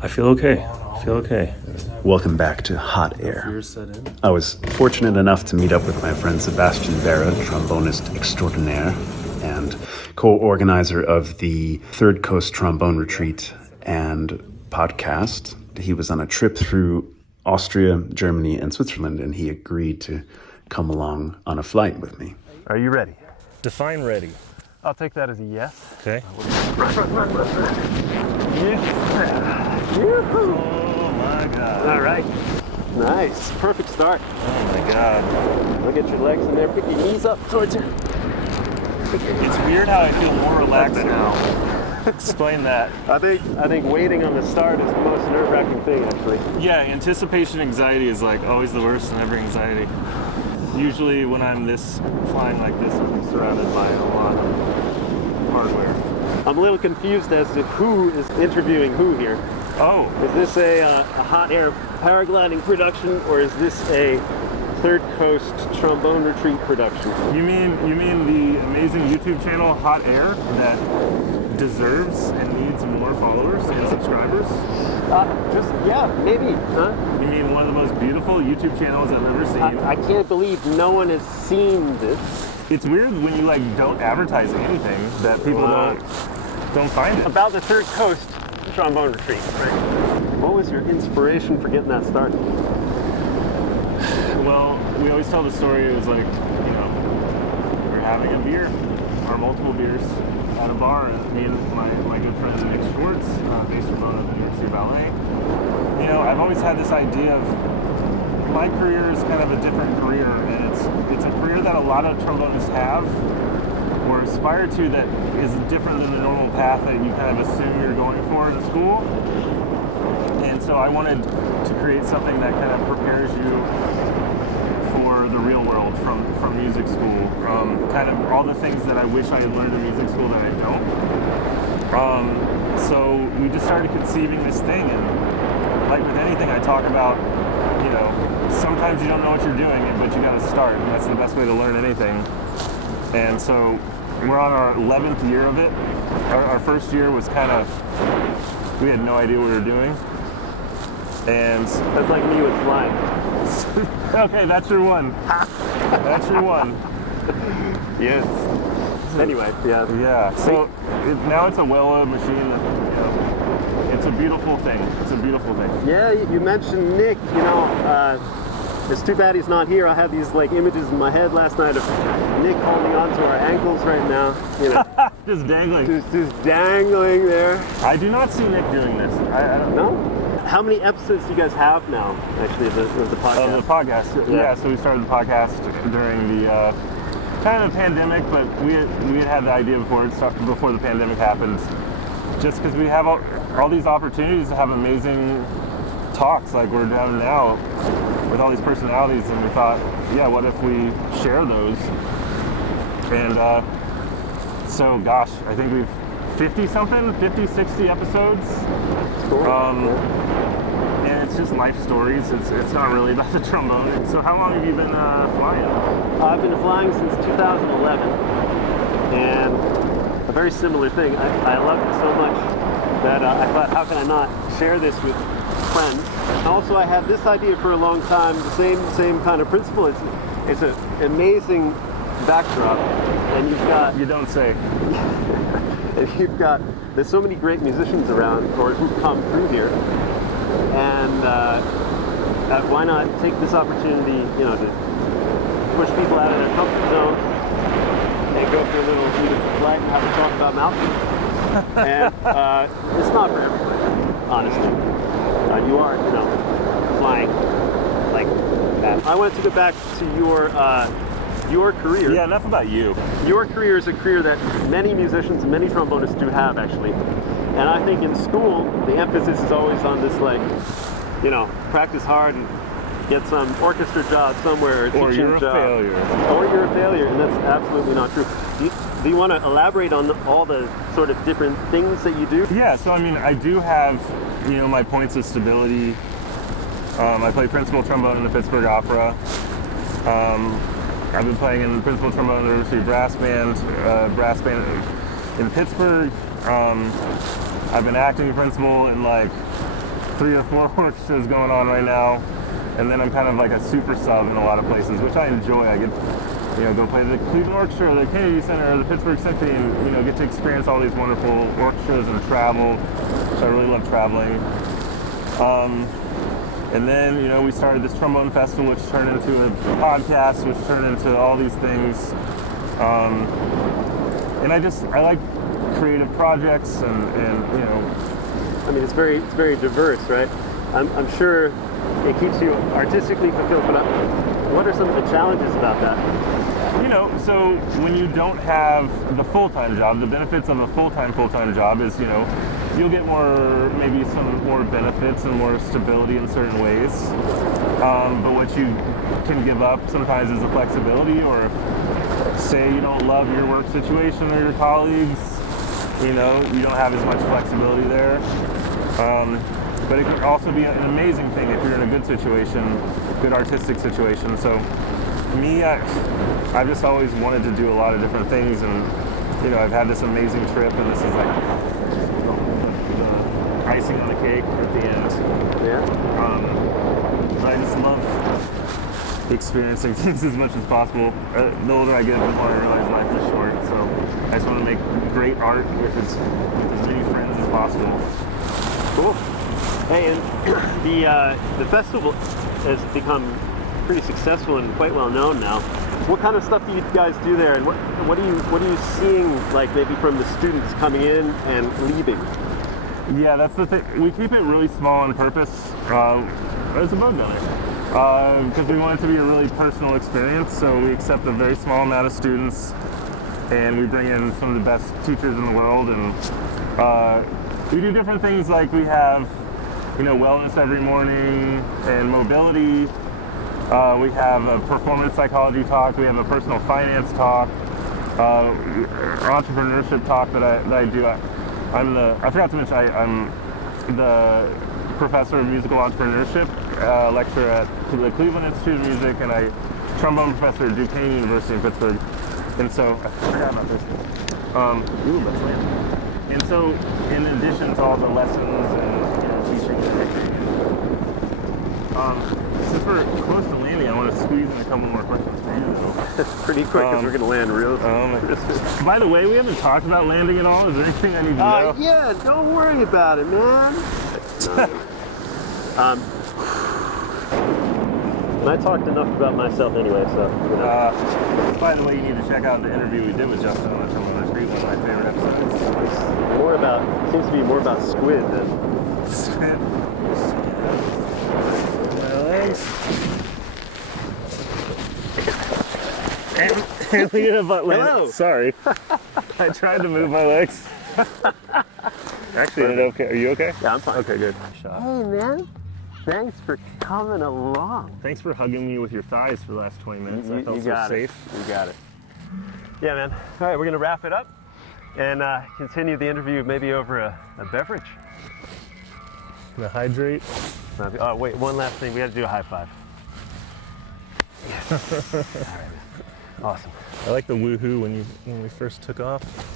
I feel okay. Welcome back to Hot Air. I was fortunate enough to meet up with my friend Sebastian Vera, trombonist extraordinaire and co-organizer of the Third Coast Trombone Retreat and podcast. He was on a trip through Austria, Germany, and Switzerland, and he agreed to come along on a flight with me. Are you ready? Define ready. I'll take that as a yes. Okay. Yes. Oh my God. All right. Nice. Perfect start. Oh my God. Look at your legs in there. Pick your knees up towards you. It's weird how I feel more relaxed now. Explain that. I think waiting on the start is the most nerve-wracking thing, actually. Yeah, anticipation anxiety is like always the worst in every anxiety. Usually when I'm flying like this, I'm surrounded by a lot of hardware. I'm a little confused as to who is interviewing who here. Oh. Is this a hot air paragliding production, or is this a Third Coast Trombone Retreat production? You mean the amazing YouTube channel Hot Air that deserves and needs more followers and subscribers? Maybe. Huh? You mean one of the most beautiful YouTube channels I've ever seen? I can't believe no one has seen this. It's weird when you don't advertise anything that people don't find it. About the Third Coast Trombone Retreat, right? What was your inspiration for getting that started? Well, we always tell the story. It was we're having a beer, or multiple beers, at a bar, and me and my good friend Nick Schwartz, bass trombone at the University of Ballet. I've always had this idea of my career is kind of a different career, and it's a career that a lot of trombonists have or aspire to that is different than the normal path that you kind of assume you're going for in school. And so I wanted to create something that kind of prepares you for the real world from music school, kind of all the things that I wish I had learned in music school that I don't. So we just started conceiving this thing, and like with anything I talk about, sometimes you don't know what you're doing, but you got to start, and that's the best way to learn anything. And so we're on our 11th year of it. Our first year was we had no idea what we were doing. And that's like me with flying. Okay, that's your one. That's your one. Yes. Anyway, yeah. Yeah. So now it's a well-oiled machine. It's a beautiful thing. It's a beautiful thing. Yeah, you mentioned Nick. It's too bad he's not here. I had these images in my head last night of Nick holding onto our ankles right now. Just dangling. Just dangling there. I do not see Nick doing this. I don't know. How many episodes do you guys have now, actually, of the podcast? Of the podcast, yeah. So we started the podcast during the kind of pandemic, but we had the idea before the pandemic happened, just because we have all these opportunities to have amazing talks like we're doing now with all these personalities, and we thought, yeah, what if we share those? And so, gosh, I think we've 50, 60 episodes. Cool. And it's just life stories. It's not really about the trombone. So how long have you been flying? I've been flying since 2011, and a very similar thing. I loved it so much that I thought, how can I not share this with friends? And also, I had this idea for a long time. The same kind of principle. It's an amazing backdrop, and you've got. You don't say. There's so many great musicians around, or who've come through here, and why not take this opportunity, to push people out of their comfort zone and go for a little beautiful flight and have a talk about mountains. And it's not for everybody, honestly. You are, flying like that. I wanted to go back to your career. Yeah, enough about you. Your career is a career that many musicians and many trombonists do have, actually. And I think in school, the emphasis is always on this, practice hard and get some orchestra job somewhere, or teaching you're a job. failure. Or you're a failure, and that's absolutely not true. Do you want to elaborate on all the sort of different things that you do? Yeah, so I do have, my points of stability. I play principal trombone in the Pittsburgh Opera. I've been playing in the principal trombone in the University brass band in Pittsburgh. I've been acting principal in 3 or 4 orchestras going on right now, and then I'm kind of like a super sub in a lot of places, which I enjoy. I get, go play the Cleveland Orchestra, or the Kennedy Center, or the Pittsburgh Symphony, and get to experience all these wonderful orchestras and travel. So I really love traveling. And then, we started this trombone festival, which turned into a podcast, which turned into all these things. And I like creative projects, and I mean, it's very diverse, right? I'm sure it keeps you artistically fulfilled, but what are some of the challenges about that? So when you don't have the full-time job, the benefits of a full-time job is, you'll get maybe some more benefits and more stability in certain ways. But what you can give up sometimes is the flexibility, or if, say, you don't love your work situation or your colleagues, you don't have as much flexibility there. But it can also be an amazing thing if you're in a good situation, good artistic situation. So me, I've just always wanted to do a lot of different things, and I've had this amazing trip, and this is like the icing on the cake at the end. Yeah. But I just love experiencing things as much as possible. The older I get, the more I realize life is short. So I just want to make great art with as many friends as possible. Cool. Hey, and the festival has become pretty successful and quite well known now. What kind of stuff do you guys do there, and what are you seeing, like, maybe from the students coming in and leaving? Yeah, that's the thing. We keep it really small on purpose. There's a bug on it. Because we want it to be a really personal experience, so we accept a very small amount of students, and we bring in some of the best teachers in the world, and we do different things, like we have, wellness every morning, and mobility. We have a performance psychology talk. We have a personal finance talk, entrepreneurship talk that I do. I forgot to mention, I'm the professor of musical entrepreneurship, lecturer at the Cleveland Institute of Music, and I trombone professor at Duquesne University in Pittsburgh. And so I forgot about this. Let's land. And so, in addition to all the lessons and teaching and everything, since we're close to landing, I want to squeeze in a couple more questions for you. That's pretty quick, because we're going to land real. By the way, we haven't talked about landing at all. Is there anything I need to know? Yeah, don't worry about it, man. I talked enough about myself anyway, so. By the way, you need to check out the interview we did with Justin on the Trombone Retreat, one of my favorite episodes. Seems to be more about squid than. Squid. My legs. And we did a butt land. Hello. Sorry. I tried to move my legs. Actually, ended okay. Are you okay? Yeah, I'm fine. Okay, good. Hey, man. Thanks for coming along. Thanks for hugging me with your thighs for the last 20 minutes. I felt so safe. You got it. Yeah, man. All right, we're going to wrap it up and continue the interview maybe over a beverage. Gonna hydrate. Oh, wait, one last thing. We got to do a high five. Yes. All right. Awesome. I like the woohoo when we first took off.